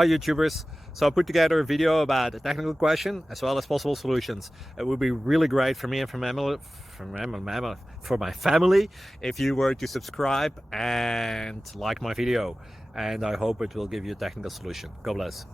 Hi YouTubers. So I put together a video about a technical question as well as possible solutions. It would be really great for me and for my family if you were to subscribe and like my video. And I hope it will give you a technical solution. God bless.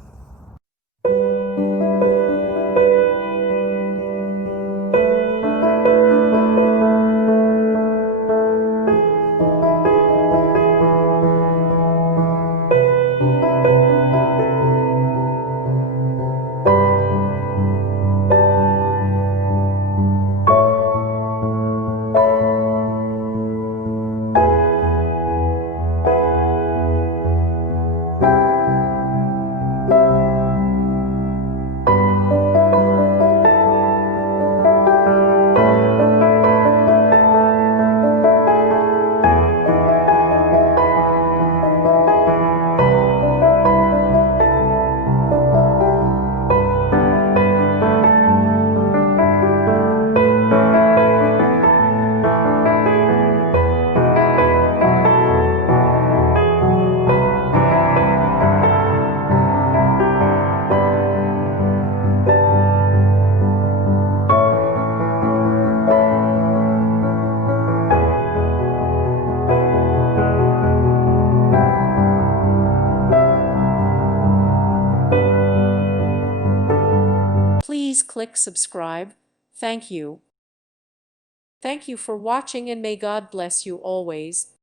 Please click subscribe. Thank you. Thank you for watching and may God bless you always.